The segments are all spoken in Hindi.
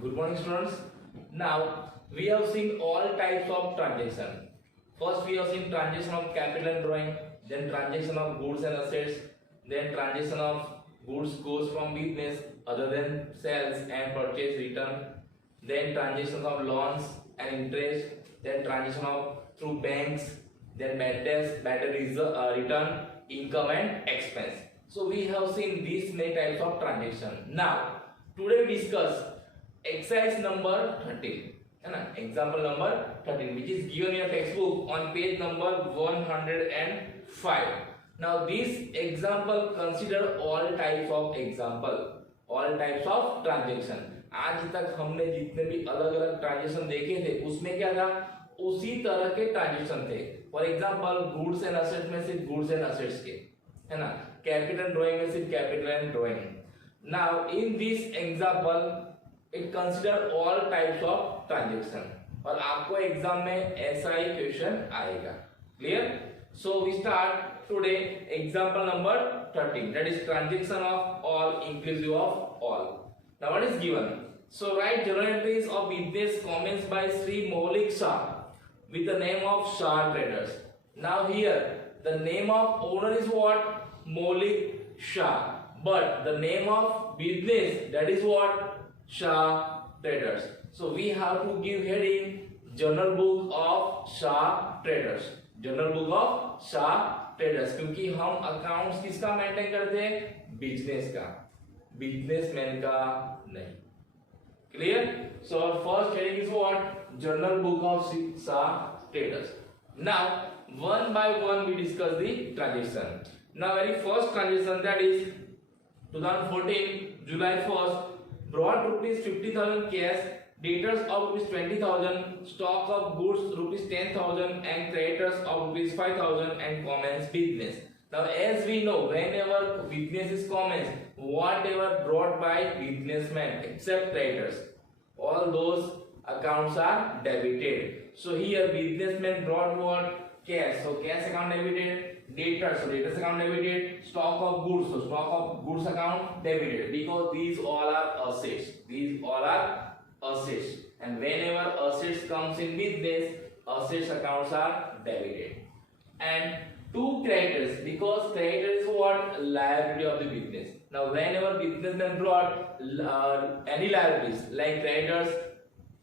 Good morning, students. Now we have seen all types of transaction. First, we have seen transaction of capital and drawing, then transaction of goods and assets, then transaction of goods goes from business other than sales and purchase return, then transaction of loans and interest, then transaction of through banks, then bad debts, return, income and expense. So we have seen these many types of transaction. Now today we discuss exercise number 13 है ना, example number 13 which is given in your textbook on page number 105. Now this example consider all types of transaction. आज तक हमने जितने भी अलग अलग ट्रांजेक्शन देखे थे उसमें क्या था, उसी तरह के ट्रांजेक्शन थे. For example goods and assets में सिर्फ गुड्स एंड असेट्स के, है ना. कैपिटल ड्राइंग में सिर्फ capital and drawing. Now in this example it consider all types of transaction और आपको एग्जाम में ऐसा ही क्वेश्चन आएगा. Clear? So we start today example number 13, that is transaction of all inclusive of all. Now what is given? So write journal entries of business commenced by Sri Maulik Shah with the name of Shah Traders. Now here the name of owner is what? Maulik Shah, but the name of business, that is what? Shah Traders. So we have to give heading journal book of Shah Traders. journal book of Shah Traders, क्योंकि हम अकाउंट्स किसका मेंटेन करते हैं? बिजनेस का, बिजनेसमैन का नहीं. Clear? So our first heading is what? Journal book of Shah Traders. Now one by one we discuss the transaction. Now very first transaction, that is 2014 July 1st, brought rupees 50,000 cash, debtors of rupees 20,000, stock of goods rupees 10,000 and creditors of rupees 5,000 and commence business. Now as we know, whenever business is commenced, whatever brought by businessmen except creditors, all those accounts are debited. So here businessmen brought what? Cash, so cash account debited. Debtors, so debtors account debited. Stock of goods, so stock of goods account debited, because these all are assets. These all are assets, and whenever assets comes in business, assets accounts are debited. And two creditors, because creditor is what? Liability of the business. Now whenever businessman brought any liabilities like creditors,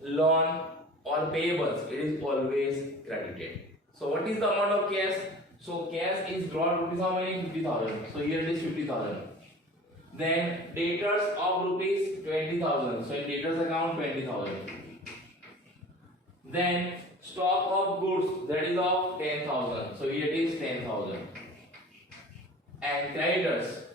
loan or payables, it is always credited. So what is the amount of cash? So cash is brought rupees how many? 50,000. So here it is 50,000. Then debtors of rupees 20,000. So in debtors account 20,000. Then stock of goods, that is of 10,000. So here it is 10,000. And creditors,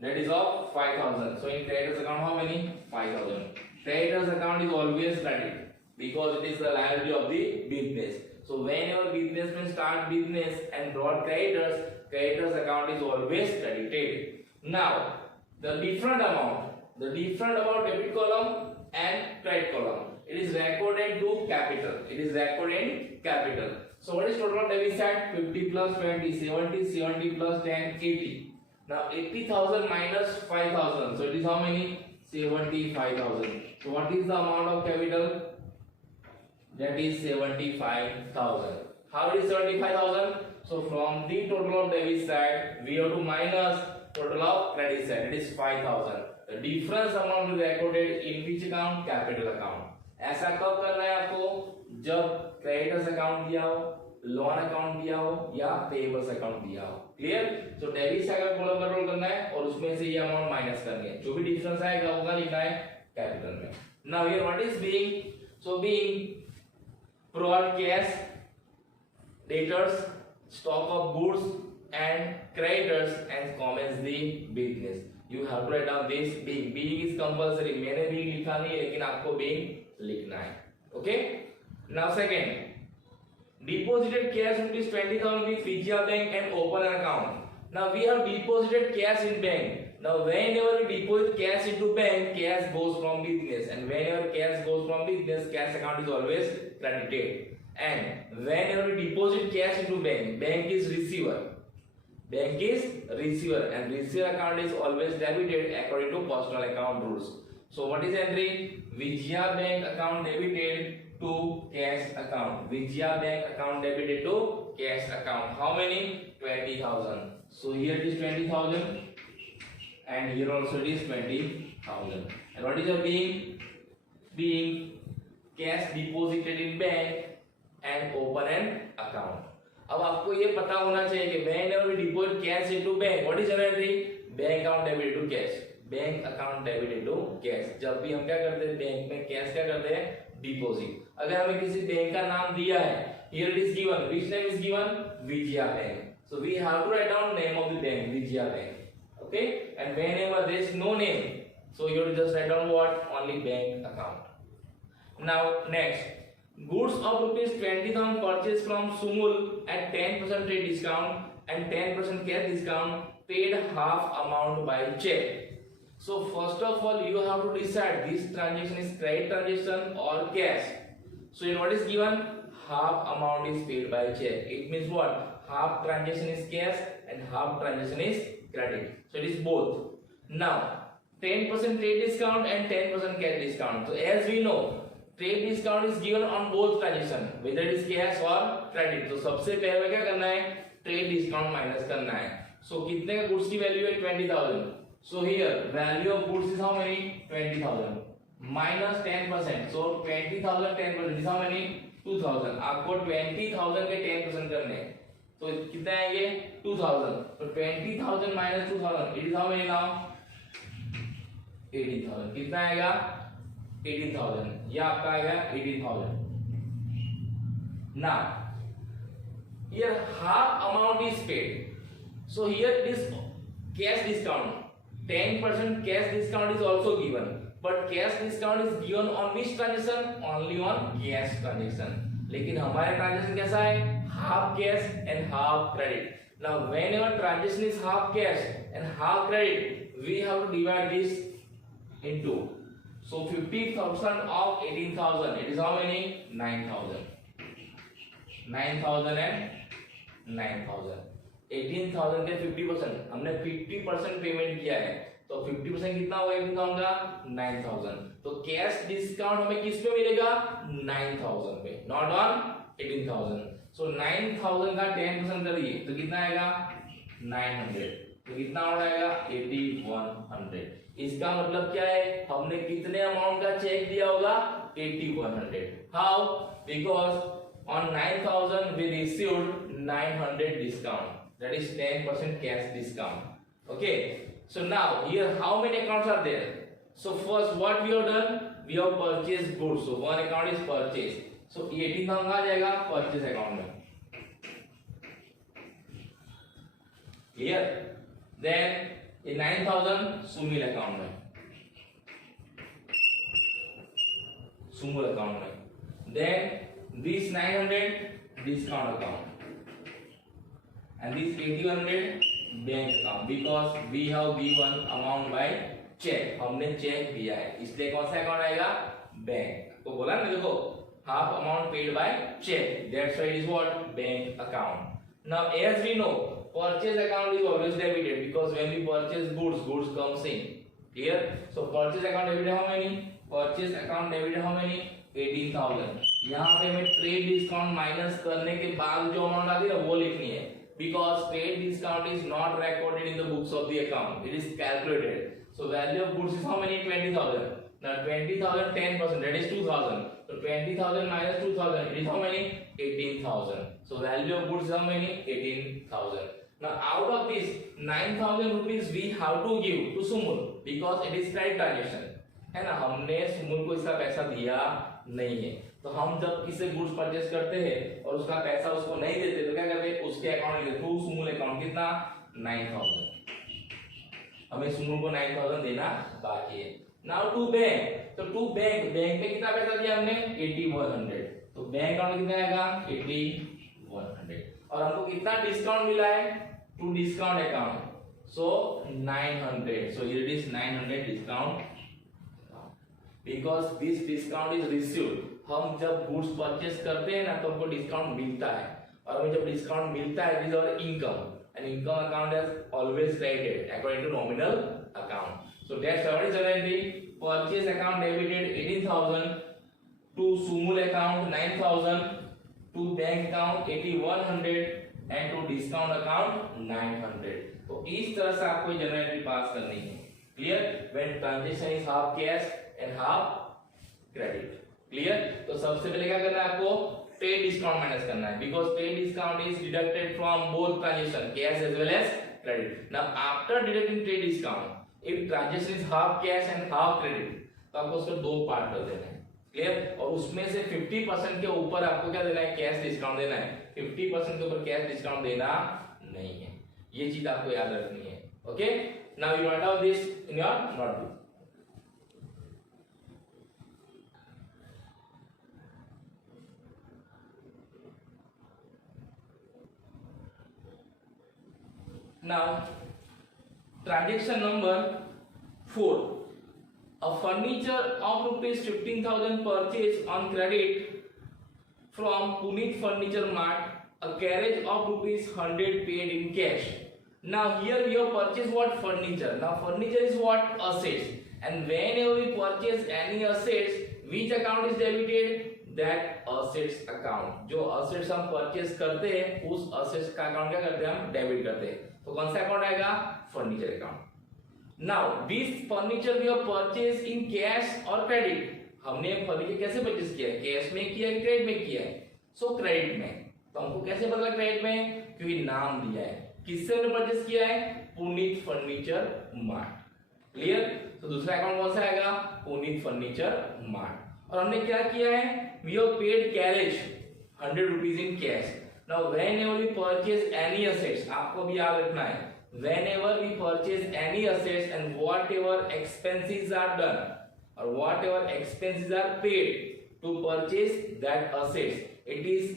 that is of 5,000. So in creditors account how many? 5,000. Creditors account is always credit because it is the liability of the business. So whenever businessmen start business and brought creditors, creditors account is always credited. Now the different amount debit column and credit column, it is recorded to capital. It is recorded in capital. So what is total debit side? 50 plus 20, 70, 70 plus 10, 80. Now 80,000 minus 5,000. So it is how many? 75,000. So what is the amount of capital? That is 75,000. How is 75,000? So from the total of debit side, we have to minus total of credit side. It is 5,000. The difference amount is recorded in which account? Capital account. ऐसा कब करना है आपको? जब creditors account दिया हो, loan account दिया हो या payables account दिया हो. Clear? So debit side का column कंट्रोल करना है और उसमें से ये amount minus करनी है. जो भी difference आएगा वो लिखना है capital में. Now here what is being? So being brought cash, debtors, stock of goods and creditors and commence the business. You have to write down this being. Being is compulsory. मैंने being लिखा नहीं है लेकिन आपको being लिखना है. Okay? Now second, deposited cash rupees 20,000 with Fijia Bank and open an account. Now we have deposited cash in bank. Now whenever we deposit cash into bank, cash goes from business, and whenever cash goes from business, cash account is always credited. And whenever we deposit cash into bank, bank is receiver. Bank is receiver and receiver account is always debited according to personal account rules. So what is entry? Vijaya bank account debited to cash account. Vijaya bank account debited to cash account. How many? 20,000. So here it is 20,000 and here also it is 20,000. And what is your being? Being cash deposited in bank and open an account. अब आपको ये पता होना चाहिए कि whenever we deposit cash into bank, what is your entry? Bank account debited to cash. Bank account debited to cash. जब भी हम क्या करते हैं बैंक में कैश क्या करते हैं? डिपॉजिट. अगर हमें किसी बैंक का नाम दिया है, here it is given, which name is given? Vijaya Bank. So we have to write down name of the bank, Vijaya Bank. Okay, and whenever there is no name, so you just write down what? Only bank account. Now next, goods of rupees 20,000 purchased from Sumul at 10% trade discount and 10% cash discount, paid half amount by check. So first of all you have to decide this transaction is credit transaction or cash. So in what is given? Half amount is paid by check. It means what? Half transaction is cash and half transaction is credit. So it is both. Now 10% trade discount and 10% cash discount. So as we know, trade discount is given on both transaction, whether it is cash or credit. तो सबसे पहले क्या करना है? ट्रेड डिस्काउंट माइनस करना है. So कितने का गुड्स की वैल्यू है? 20,000. So here value of goods is how many? 20,000 minus 10%. So 20,000 10% is how many? 2,000. आपको 20,000 के 10% करने हैं. तो कितने आएंगे? 2,000. तो 20,000 minus 2,000 it is how many now? 18,000. कितना आएगा? 18,000. ये आपका आएगा 18,000. Now here half amount is paid. So here this cash discount, 10% cash discount is also given, but cash discount is given on which transaction? Only on cash transaction. लेकिन हमारा transaction कैसा है? Half cash and half credit. Now whenever transaction is half cash and half credit, we have to divide this into. So 50,000 of 18,000, it is how many? 9,000. 9,000 and 9,000. 18,000 के 50%, हमने 50% पेमेंट किया है, तो 50% कितना होगा 18,000 का? 9,000. तो कैश डिस्काउंट हमें किस पे मिलेगा? 9,000 पे, नॉट ऑन 18,000. सो 9,000 का 10% करिए तो कितना आएगा? 900. तो कितना हो जाएगा? 8100. इसका मतलब क्या है? हमने कितने अमाउंट का चेक दिया होगा? 8100. How? Because on 9,000 we received 900 discount. That is 10% cash discount. Okay. So now here how many accounts are there? So first what we have done? We have purchased goods. So one account is purchase. So 18,000 आ जाएगा purchase account में. Clear? Then in 9,000 Sumil account में. Sumul account में. Then this 900 discount account. And this 8100 bank account, because we have given amount by check. हमने चेक दिया है इसलिए कौन सा अकाउंट आएगा? बैंक. तो बोला ना, देखो half amount paid by check, that's why it is what? Bank account. Now as we know, purchase account is always debited because when we purchase goods comes in. Clear? So purchase account debited how many? Purchase account debited how many? 18,000. यहाँ पे हमें ट्रेड डिस्काउंट माइनस करने के बाद जो अमाउंट आती है ना वो लिखनी है, because trade discount is not recorded in the books of the account, it is calculated. So value of goods is how many? 20,000. Now 20,000 10%, that is 2,000. So 20,000 minus 2,000, it is how many? 18,000. So value of goods is how many? 18,000. Now out of this 9,000 rupees we have to give to Sumul because it is credit transaction, है ना. हमने सुमुल को इसका पैसा दिया नहीं है, तो हम जब किसी गुड्स परचेस करते हैं और उसका पैसा उसको नहीं देते तो क्या करते हैं? उसके अकाउंट में थ्रू सुमुल अकाउंट कितना? 9,000. हमें सुमुल को 9,000 देना बाकी है. नाउ टू बैंक, तो टू बैंक में कितना पैसा दिया हमने? 8100. तो बैंक अकाउंट कितना आएगा? 8100. और हमको कितना डिस्काउंट मिला है? To discount account, so 900. So here it is 900 discount because this discount is received. हम जब goods purchase करते हैं ना तो हमको डिस्काउंट मिलता है, और हमें जब डिस्काउंट मिलता है it is our income, and income account is always credited according to nominal account. So So that's what is journal entry. Purchase account debited 18,000 to Sumul account 9,000 to bank account 8100 and to discount account 900। तो इस तरह से आपको जनरल एंट्री पास करनी है। Clear? When transaction is half cash and half credit. Clear? तो सबसे पहले क्या करना है आपको? ट्रेड डिस्काउंट माइनस करना है, because trade discount is deducted from both transaction cash as well as credit. Now after deducting trade discount if transaction is half cash and half credit तो आपको उसको दो पार्ट कर देना है। क्लियर? और उसमें से 50% के ऊपर आपको क्या देना है? कैश डिस्काउंट देना है। 50% के ऊपर कैश डिस्काउंट देना नहीं है। ये चीज आपको याद रखनी है। Okay, now you note down this in your notebook. Now transaction number 4, a furniture of rupees 15,000 purchased on credit from Puneet Furniture Mart, a carriage of rupees 100 paid in cash. Now here we have purchased what? Furniture. Now furniture is what? Assets. And whenever we purchase any assets, which account is debited? That assets account. जो assets हम purchase करते हैं उस assets का account क्या करते हैं? हम डेबिट करते हैं। तो कौन सा account आएगा? Furniture account. Now this furniture we have purchased in cash or credit. हमने फर्नीचर कैसे परचेज किया है? कैश में किया है, क्रेडिट में किया है? सो क्रेडिट में। तो हमको कैसे पता लगा क्रेडिट में? क्योंकि नाम दिया है। किससे हमने परचेज किया है? Puneet furniture mart. क्लियर? तो दूसरा अकाउंट कौन सा आएगा? Puneet furniture mart. और हमने क्या किया है? We have paid carriage 100 rupees in cash. Now whenever we purchase any assets, आपको भी याद रखना है, whenever we purchase any assets and whatever expenses are done or whatever expenses are paid to purchase that assets, it is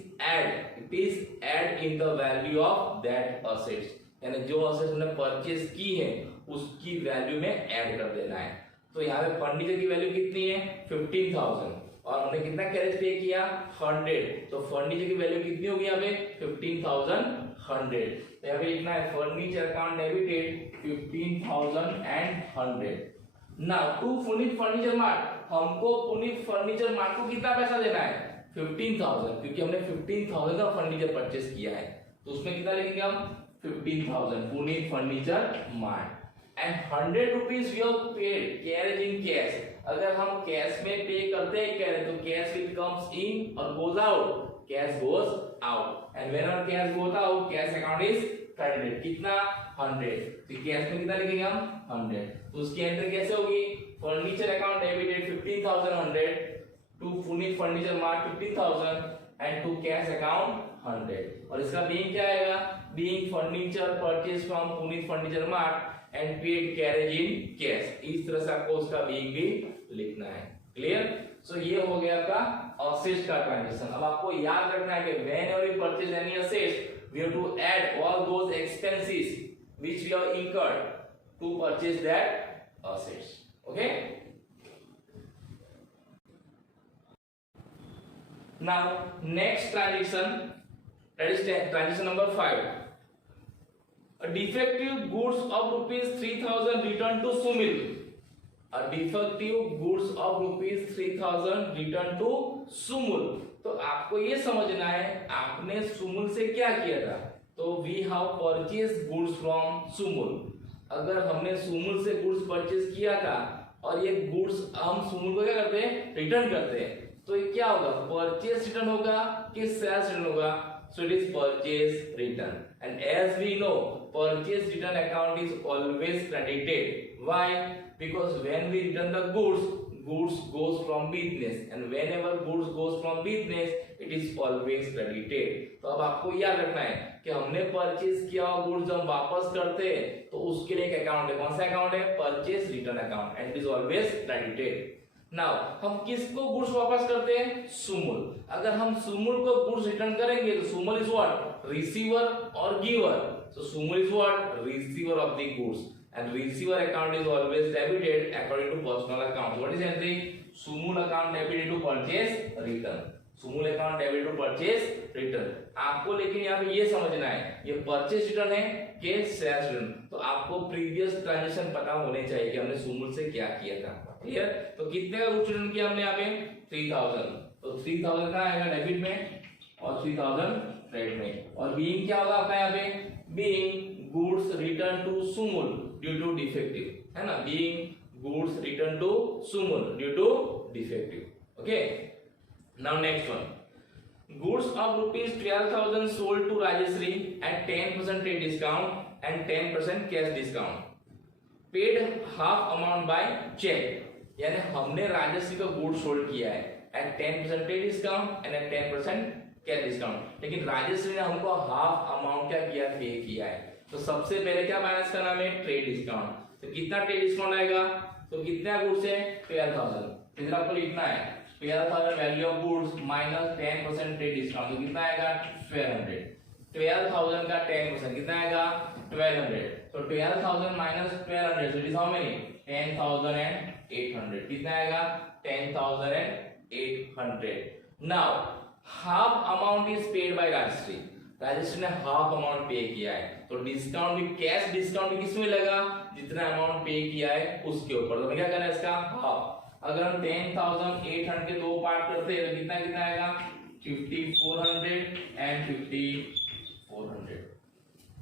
add in the value of that assets। यानी जो assets हमने परचेज की है उसकी वैल्यू में ऐड कर देना है। तो यहाँ पे फर्नीचर की वैल्यू कितनी है? 15,000 और हमने कितना कैरेज पे किया? 100। तो फर्नीचर की वैल्यू कितनी होगी यहाँ पे? 15,100। तो यहाँ पे लिखना है furniture account debited 15,000 and 100। Now to Puneet furniture mart, हमको पुनीत फर्नीचर मार्ट को कितना पैसा देना है? 15,000, क्योंकि हमने 15,000 का फर्नीचर परचेस किया है। तो उसमें कितना लिखेंगे हम? 15,000 Puneet furniture mart and 100 rupees we have paid carriage in cash. अगर हम कैश में पे करते हैं कैरेज तो कैश विल कम्स इन और goes out, cash goes out and whenever cash goes out cash account is credited. कितना? 100। तो कैश में कितना लिखेंगे हम? 100। तो उसकी एंट्री कैसे होगी? Furniture account debited 15,100 to Puneet furniture mart 15,000 and to cash account 100। और इसका बीइंग क्या आएगा? Being furniture purchase from Puneet furniture mart and paid carriage in cash. इस तरह से आपको उसका बीइंग भी लिखना है। क्लियर? सो ये हो गया आपका असेट्स का ट्रांजैक्शन। अब आपको याद रखना है कि whenever we purchase any assets we have to add all those expenses which we have incurred to purchase that assets. Okay, now next transaction, that is transaction number 5, a defective goods of rupees 3,000 returned to Sumil। A defective goods of rupees 3,000 returned to Sumul। तो आपको ये समझना है आपने सुमुल से क्या किया था। तो we have purchased goods from Sumul। अगर हमने सुमुल से गुड्स परचेज किया था और ये गुड्स हम सुमुल को क्या करते हैं? रिटर्न करते हैं। तो ये क्या होगा? परचेज रिटर्न होगा कि सेल्स रिटर्न होगा? So it is purchase return, and as we know purchase return account is always credited. Why? Because when we return the goods goes from business, and whenever goods goes from business it is always credited। तो अब आपको याद रखना है कि हमने परचेज किया हुआ गुड्स हम वापस करते हैं तो उसके लिए एक अकाउंट है। कौन सा अकाउंट है? Purchase return account and it is always credited. Now हम किसको गुड्स वापस करते हैं? सुमुल। अगर हम सुमुल को गुड्स रिटर्न करेंगे तो सुमुल इज व्हाट? रिसीवर और giver. So Sumul is what? Receiver of the goods and receiver account is always debited according to personal account. What is entry? Sumul account debited to purchase return. Sumul account debited to purchase return. आपको लेकिन यहाँ पे ये समझना है ये परचेज रिटर्न है के सेल्स रिटर्न। तो आपको प्रीवियस ट्रांजेक्शन पता होने चाहिए कि हमने सुमुल से क्या किया था। क्लियर? तो कितने का गुड्स रिटर्न किया हमने यहाँ पे 3000, तो 3000 का आएगा डेबिट में और 3000 क्रेडिट में। और बीइंग क्या होगा आपका यहाँ पे, being goods return to Sumul due to defective, है ना, being goods return to Sumul due to defective. Okay, now next one, goods of rupees 12,000 sold to Rajeshri at 10% trade discount and 10% cash discount, paid half amount by check। यानी हमने राजश्री का गुड सोल्ड किया है at 10% trade discount and at 10% cash discount, लेकिन राजश्री ने हमको हाफ अमाउंट क्या किया, पे किया है। तो सबसे पहले क्या माइनस करना है, ट्रेड डिस्काउंट। तो कितना ट्रेड डिस्काउंट आएगा, तो कितना गुड्स है 12,000, फिर आपको लिखना है 12,000 value of goods minus 10% trade discount, तो कितना आएगा 1200। 12,000 का 10% कितना आएगा 1200। तो 12,000 minus 1200, it is how many 10,800, कितना आएगा 10,800। Now half amount is paid by Rajshree, Rajshree ने हाफ अमाउंट पे किया है। तो डिस्काउंट भी, कैश डिस्काउंट भी किसमें लगा, जितना अमाउंट पे किया है उसके ऊपर। तो क्या करना है इसका हाफ। अगर हम 10,800 के दो पार्ट करते हैं तो कितना कितना आएगा 5,400 एंड 5,400।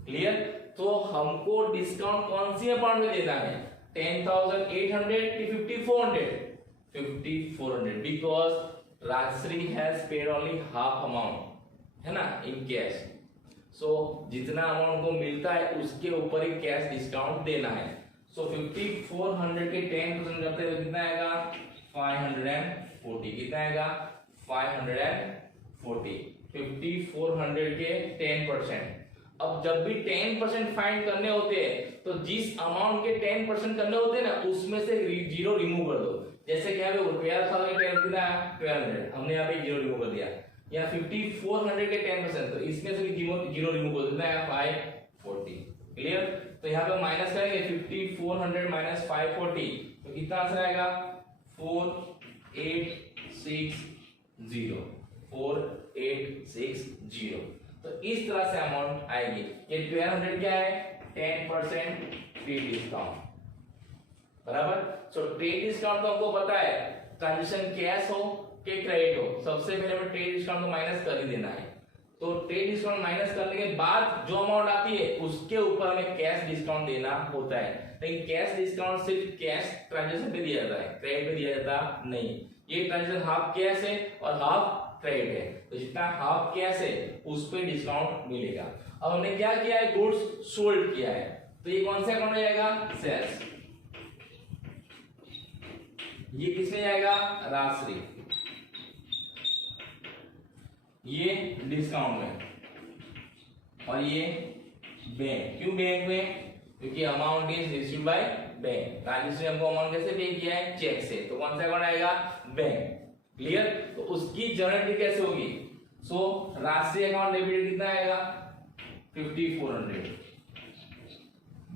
क्लियर? तो हमको डिस्काउंट कौन सी अमाउंट में देना है, 10,800 कि 5,400? 5,400, because Rajshree has paid only half amount, है ना, इन कैश। सो जितना अमाउंट को मिलता है उसके ऊपर ही कैश डिस्काउंट देना है। सो 5,400 के 10% करते हैं तो कितना आएगा 540, कितना आएगा 540। 5,400 के 10%। अब जब भी 10% फाइंड करने होते हैं तो जिस अमाउंट के 10% करने होते हैं ना उसमें से जीरो रिमूव कर दो। जैसे कि यहाँ पे 12,000 हमने यहाँ पे जीरो रिमूव कर दिया, यहाँ 5,400 के 10%, तो इसमें से जीरो रिमूव कर देना है 540। क्लियर? तो यहाँ पे माइनस करेंगे 5,400 माइनस 540, तो कितना आंसर आएगा 4,860, 4,860। तो इस तरह से अमाउंट आएगी। ये 1200 क्या है 10% ट्रेड डिस्काउंट, बराबर। सो ट्रेड डिस्काउंट तो हमको पता है, ट्रांजेक्शन कैश हो कि क्रेडिट हो, सबसे पहले हमें ट्रेड डिस्काउंट को माइनस कर ही देना है। तो ट्रेड डिस्काउंट माइनस करने के बाद जो अमाउंट आती है उसके ऊपर हमें कैश डिस्काउंट देना होता है। लेकिन कैश डिस्काउंट सिर्फ कैश ट्रांजेक्शन पे दिया जाता है, क्रेडिट पे दिया जाता नहीं। ये ट्रांजेक्शन हाफ कैश है और हाफ क्रेडिट है, तो जितना हाफ कैश है उस पे डिस्काउंट मिलेगा। अब हमने क्या किया है, गुड्स सोल्ड किया है, तो ये कौन सा अकाउंट में जाएगा, सेल्स। ये किसमें जाएगा, राजश्री। ये डिस्काउंट में, और ये बैंक। क्यों बैंक में, क्योंकि amount is received by bank. Rajshree हमको अमाउंट कैसे पे किया है, चेक से, तो कौन सा अकाउंट आएगा, बैंक। क्लियर? तो उसकी जनरेट कैसे होगी, सो राशि अकाउंट डेबिट कितना आएगा 5,400,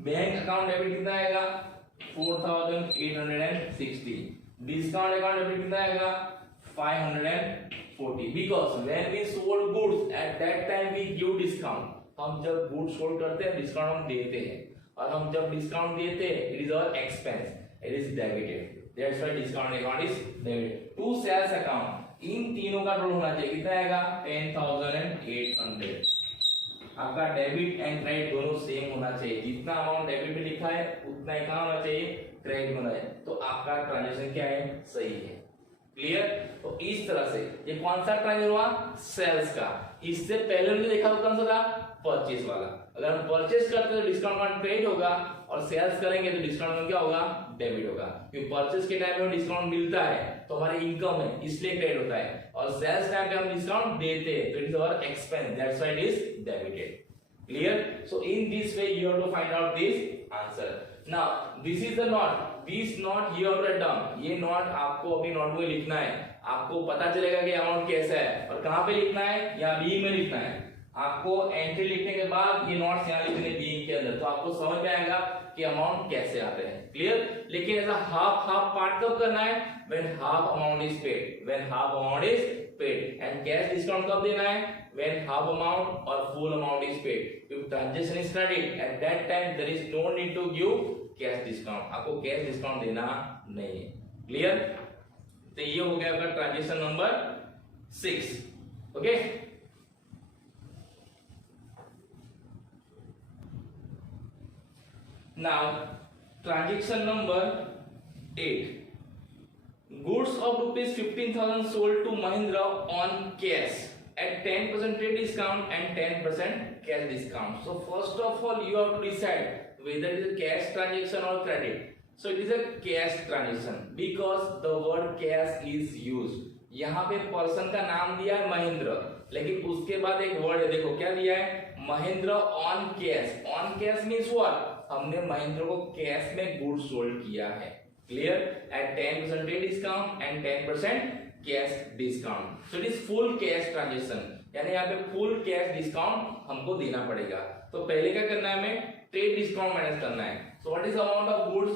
बैंक अकाउंट डेबिट कितना आएगा 4,860, डिस्काउंट अकाउंट डेबिट कितना आएगा 540, because when we sold goods at that time we give discount. हम जब गुड्स सोल्ड करते हैं डिस्काउंट हम देते हैं, और हम जब डिस्काउंट देते हैं it is our expense, it is debited, that's why discount account is debited. To sales account, इन तीनों का टोटल होना चाहिए, कितना आएगा 10,800। आपका डेबिट एंड क्रेडिट दोनों सेम होना चाहिए, जितना अमाउंट डेबिट में लिखा है उतना ही कहां होना चाहिए, क्रेडिट होना चाहिए, तो आपका ट्रांजैक्शन क्या है, सही है। क्लियर? तो इस तरह से ये कौन सा ट्रांजैक्शन हुआ, सेल्स का। इससे पहले हमने देखा था कौन सा था, परचेज वाला। अगर हम परचेज करते हैं तो डिस्काउंट अमाउंट क्रेडिट होगा, और सेल्स करेंगे तो डिस्काउंट अमाउंट क्या होगा, डेबिट होगा। क्योंकि परचेज के टाइम में डिस्काउंट मिलता है तो हमारी इनकम है इसलिए क्रेडिट होता है, और सेल्स टाइम पे हम डिस्काउंट देते हैं तो it is our expense, that's why it is debited. Clear? So in this way you have to find out this answer. Now this is the knot. This knot you have to write down. ये knot आपको अपनी नोटबुक में लिखना है। आपको पता चलेगा कि अमाउंट कैसा है और कहाँ पे लिखना है, या बी में लिखना है। आपको एंट्री लिखने के बाद ये नोट्स यहाँ लिखने बी के अंदर, तो आपको समझ में आएगा कि अमाउंट कैसे आते हैं। क्लियर? लेकिन ऐसा हाफ हाफ पार्ट कब करना है, when half amount is paid, when half amount is paid and cash discount कब देना है व्हेन हाफ अमाउंट और full amount is paid if transaction is credit at that time there is no need to give cash discount आपको कैश डिस्काउंट देना नहीं है क्लियर तो ये हो गया आपका transaction number 6 okay now transaction number 8 goods of rupees 15,000 sold to Mahindra on cash at 10% trade discount and 10% cash discount. So first of all you have to decide whether it is a cash transaction or credit. So it is a cash transaction because the word cash is used. यहाँ पे पर्सन का नाम दिया है महेंद्र लेकिन उसके बाद एक वर्ड है देखो क्या दिया है Mahendra on cash means what हमने महेंद्र को कैश में गुड्स सोल्ड किया है clear at 10% trade discount and 10% cash discount so it is full cash transaction यानी यहाँ पे फुल कैश डिस्काउंट हमको देना पड़ेगा तो पहले क्या करना है हमें ट्रेड डिस्काउंट माइनस करना है so what is amount of goods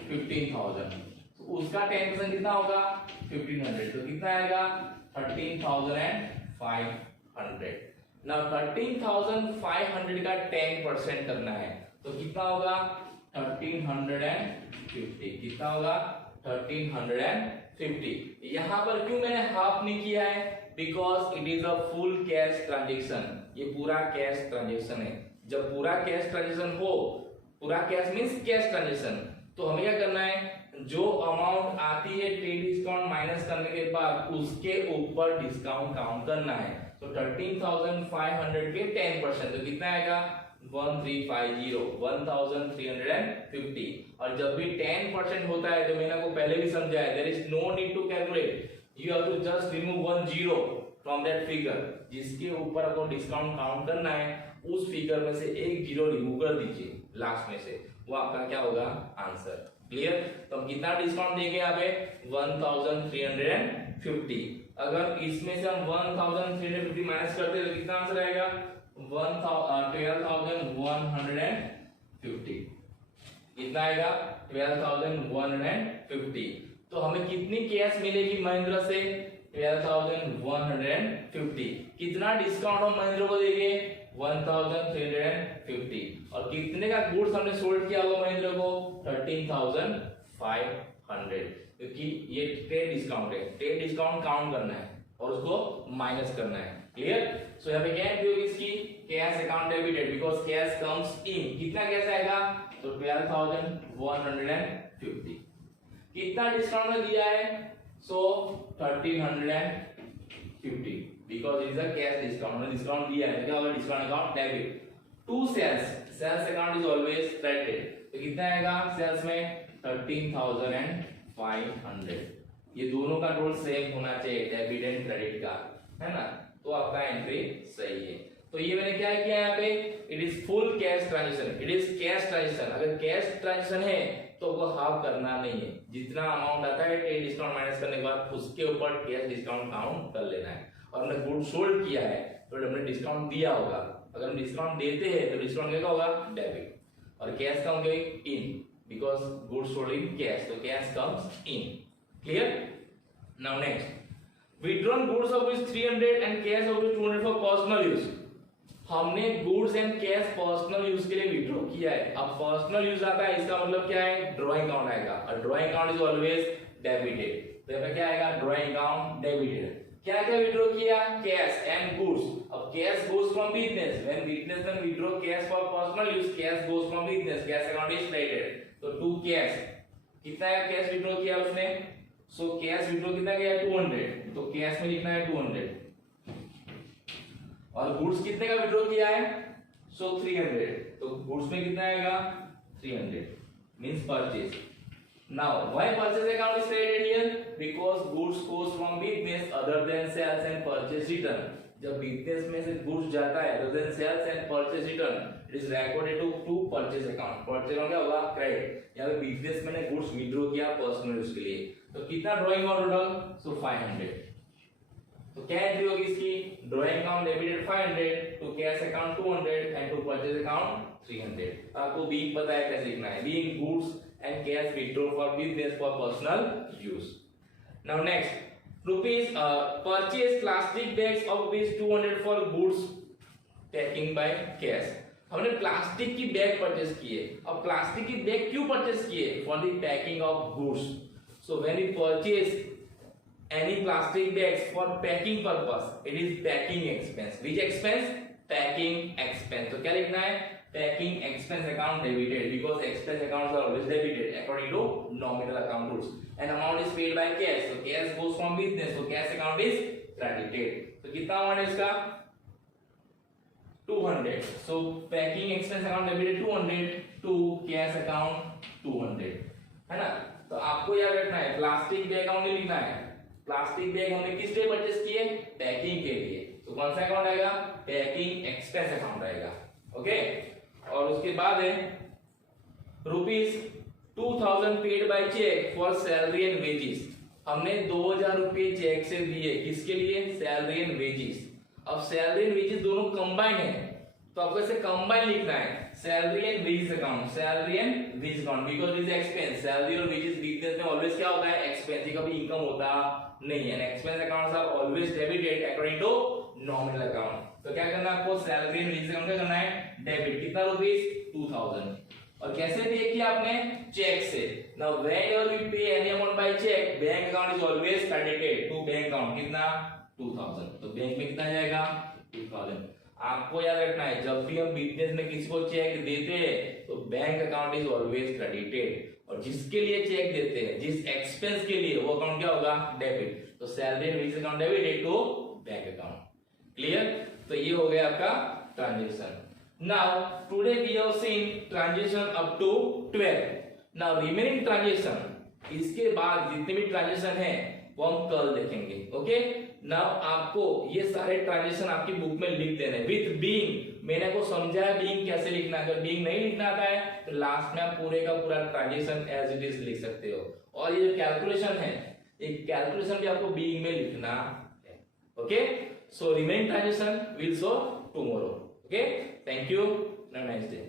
15,000 तो उसका 10% कितना होगा 1500 तो कितना आएगा 13,500 ना 13,500 का 10% करना है तो कितना होगा 1350 कितना होगा 1350 यहाँ पर क्यों मैंने हाफ नहीं किया है because it is a full cash transaction ये पूरा कैश ट्रांजेक्शन है जब पूरा कैश ट्रांजेक्शन हो पूरा कैश मींस कैश ट्रांजेक्शन तो हमें क्या करना है जो अमाउंट आती है ट्रेड डिस्काउंट माइनस करने के बाद उसके ऊपर डिस्काउंट काउंट करना है तो 13,500 के 10% तो कितना आएगा 1350 और जब भी 10% होता है तो मैंने आपको पहले भी समझाया there is no need to calculate you have to just remove one zero from that figure जिसके ऊपर आपको डिस्काउंट काउंट करना है उस फिगर में से एक जीरो रिमूव कर दीजिए लास्ट में से वो आपका क्या होगा आंसर क्लियर तो हम कितना डिस्काउंट देंगे यहाँ पे 1350 अगर इसमें से हम 1350 माइनस करते हैं तो कितना आंसर आएगा 12,150 कितना आएगा 12,150 तो हमें कितनी कैश मिलेगी महिंद्रा से 12,150 कितना डिस्काउंट हम महिंद्रा को देंगे 1,350 और कितने का गुड्स हमने सोल्ड किया होगा महिंद्रा को 13,500 क्योंकि ये ट्रेड डिस्काउंट है ट्रेड डिस्काउंट काउंट करना है और उसको माइनस करना है क्लियर सो यहाँ पे क्या एंट्री होगी इसकी cash account debited because cash comes इन कितना कैश आएगा तो 12,150 कितना डिस्काउंट में दिया है so 1,350 because it is a cash discount discount दिया है क्या होगा discount account debit to sales account is always credit तो कितना आएगा सेल्स में 13,500 ये दोनों का रोल सेम होना चाहिए डेबिट एंड क्रेडिट का है ना तो आपका एंट्री सही है तो ये मैंने क्या किया यहाँ पे it is full cash transaction it is cash transaction अगर कैश ट्रांजैक्शन है तो वो हाफ करना नहीं है जितना अमाउंट आता है ट्रेड डिस्काउंट माइनस करने के बाद उसके ऊपर कैश डिस्काउंट काउंट कर लेना है और हमने गुड सोल्ड किया है तो हमने डिस्काउंट दिया होगा अगर हम डिस्काउंट देते हैं तो डिस्काउंट क्या होगा डेबिट और कैश का होगा in because good sold in cash तो cash comes in clear now next withdrawn goods of which 300 and cash of which 200 for personal use हमने goods and cash personal use के लिए विड्रॉ किया है अब पर्सनल यूज आता है इसका मतलब क्या है ड्रॉइंग अकाउंट आएगा और drawing account is always debited तो यहाँ पे क्या आएगा ड्रॉइंग अकाउंट डेबिटेड क्या क्या विड्रॉ किया कैश एंड गुड्स अब cash goes from business when businessman withdraw cash for personal use cash goes from business cash account is credited तो टू कैश कितना कैश विड्रॉ किया उसने सो कैश विड्रॉ कितना गया 200 तो कैश में लिखना है 200 और गुड्स कितने का विड्रॉ किया है सो 300 तो गुड्स में कितना आएगा 300 means purchase now why purchase account is credited here because goods goes from business other than sales and purchase return जब बिजनेस में से गुड्स जाता है other than sales and purchase return it is recorded to purchase account purchase में क्या होगा क्रेडिट यहां पे बिजनेस मैंने गुड्स विड्रॉ किया पर्सनल यूज के लिए तो कितना ड्राइंग अकाउंट टोटल सो 500 तो क्या एंट्री होगी इसकी drawing account debited 500 to cash account 200 and to purchase account 300 आपको बी पता है कैसे लिखना है being goods and cash withdraw for business for personal use now next rupees purchase plastic bags of rupees 200 for goods packing by cash. हमने प्लास्टिक की बैग परचेस किए। अब प्लास्टिक की बैग क्यों परचेस किए? For the packing of goods. So when we purchase any plastic bags for packing purpose, it is packing expense. Which expense? Packing expense. तो क्या लिखना है? Packing expense account debited, because expense accounts are always debited according to nominal account rules. And amount is paid by cash. So cash goes from business. So cash account is credited. तो कितना amount है इसका? 200. So packing expense account debited 200 to cash account 200. है ना? तो आपको याद रखना है, प्लास्टिक बैग अकाउंट नहीं लिखना है। प्लास्टिक बैग हमने किस लिए परचेस किए? पैकिंग के लिए। तो कौन सा अकाउंट आएगा? पैकिंग एक्सपेंस अकाउंट आएगा। ओके, और उसके बाद है rupees 2000 paid by cheque for salary and wages. हमने 2000 रुपये चेक से दिए, किसके लिए? Salary and wages. अब सैलरी एंड वेजेस दोनों कंबाइन है, तो आपको इसे कंबाइन लिखना है, salary and wages account, salary and wages account, because this expense, salary और वेजेस बिजनेस में ऑलवेज क्या होता है? एक्सपेंस, कभी इनकम होता नहीं है। Expense accounts are always debited according to nominal account. तो क्या करना है आपको? सैलरी एंड वेजेस अकाउंट क्या करना है? डेबिट। कितना रुपीस? 2000। और कैसे पे किया आपने? चेक से। Now whenever we pay any amount by cheque, bank account is always credited to bank account. कितना? 2000। तो बैंक में कितना जाएगा? 2000। आपको याद रखना है, जब भी हम बिजनेस में किसी को चेक देते हैं तो bank account is always credited, और जिसके लिए चेक देते हैं, जिस एक्सपेंस के लिए, वो अकाउंट क्या होगा? डेबिट। तो salary and wages account debited to bank account. Clear? तो ये हो गया आपका transaction. Now today we have seen transaction up to 12। Now remaining transaction, इसके बाद जितने भी ट्रांजैक्शन है वो हम कल देखेंगे। ओके, नाउ आपको ये सारे ट्रांजैक्शन आपकी बुक में लिख देने विद बीइंग। मैंने आपको समझाया बीइंग कैसे लिखना है। अगर बीइंग नहीं लिखना आता है तो लास्ट में आप पूरे का पूरा ट्रांजैक्शन एज इट इज लिख सकते हो। और ये जो कैलकुलेशन है, एक कैलकुलेशन भी आपको बीइंग में लिखना है। Okay, so remaining transaction will show tomorrow. Okay, thank you, have a nice day.